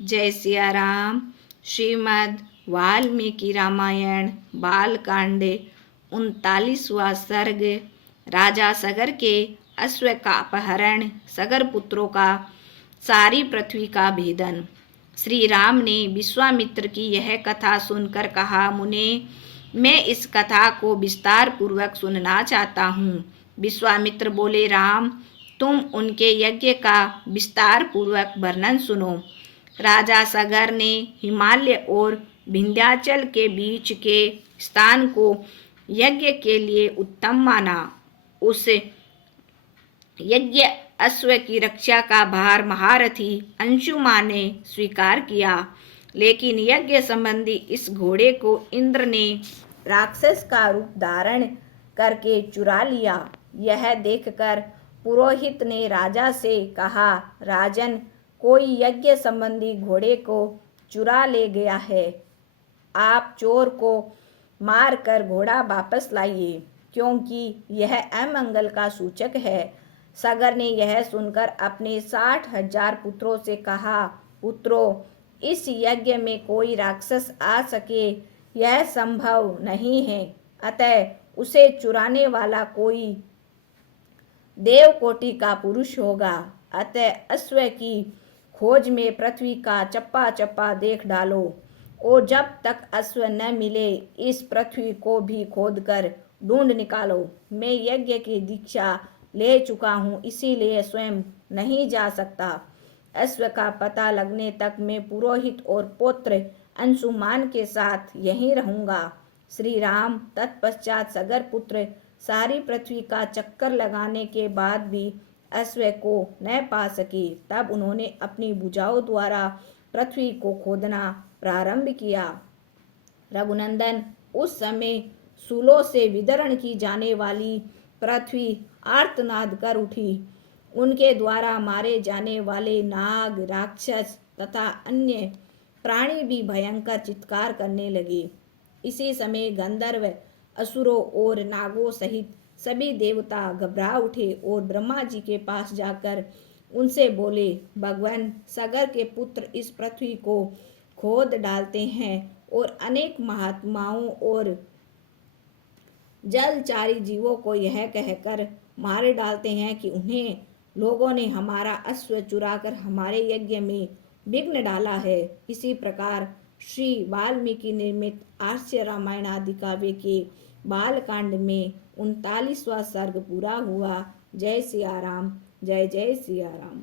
जय सिया राम। श्रीमद् वाल्मीकि रामायण बालकांड 39वां सर्ग। राजा सगर के अश्व का अपहरण, सगर पुत्रों का सारी पृथ्वी का भेदन। श्री राम ने विश्वामित्र की यह कथा सुनकर कहा, मुने, मैं इस कथा को विस्तार पूर्वक सुनना चाहता हूँ। विश्वामित्र बोले, राम, तुम उनके यज्ञ का विस्तार पूर्वक वर्णन सुनो। राजा सगर ने हिमालय और विंध्याचल के बीच के स्थान को यज्ञ के लिए उत्तम माना। उस यज्ञ अश्व की रक्षा का भार महारथी अंशुमान ने स्वीकार किया, लेकिन यज्ञ संबंधी इस घोड़े को इंद्र ने राक्षस का रूप धारण करके चुरा लिया। यह देखकर पुरोहित ने राजा से कहा, राजन, कोई यज्ञ संबंधी घोड़े को चुरा ले गया है। आप चोर को मार कर घोड़ा वापस लाइए, क्योंकि यह अमंगल का सूचक है। सगर ने यह सुनकर अपने 60,000 पुत्रों से कहा, पुत्रों, इस यज्ञ में कोई राक्षस आ सके यह संभव नहीं है, अतः उसे चुराने वाला कोई देवकोटि का पुरुष होगा। अतः अश्व की खोज में पृथ्वी का चप्पा चप्पा देख डालो, और जब तक अश्व न मिले इस पृथ्वी को भी खोदकर ढूंढ निकालो। मैं यज्ञ की दीक्षा ले चुका हूँ, इसीलिए स्वयं नहीं जा सकता। अश्व का पता लगने तक मैं पुरोहित और पुत्र अंशुमान के साथ यहीं रहूंगा। श्री राम तत्पश्चात सगर पुत्र सारी पृथ्वी का चक्कर लगाने के बाद भी अश्व को न पा सके। तब उन्होंने अपनी भुजाओं द्वारा पृथ्वी को खोदना प्रारंभ किया। रघुनंदन, उस समय शूलों से विदरण की जाने वाली पृथ्वी आर्तनाद कर उठी। उनके द्वारा मारे जाने वाले नाग, राक्षस तथा अन्य प्राणी भी भयंकर चित्कार करने लगे। इसी समय गंधर्व, असुरों और नागों सहित सभी देवता घबरा उठे और ब्रह्मा जी के पास जाकर उनसे बोले, भगवान, सगर के पुत्र इस पृथ्वी को खोद डालते हैं और अनेक महात्माओं और जलचारी जीवों को यह कहकर मार डालते हैं कि उन्हें लोगों ने हमारा अश्व चुराकर हमारे यज्ञ में विघ्न डाला है। इसी प्रकार श्री वाल्मीकि निर्मित आर्ष रामायण आदि काव्य के बालकांड में 39वां सर्ग पूरा हुआ। जय सिया राम। जय जय सिया राम।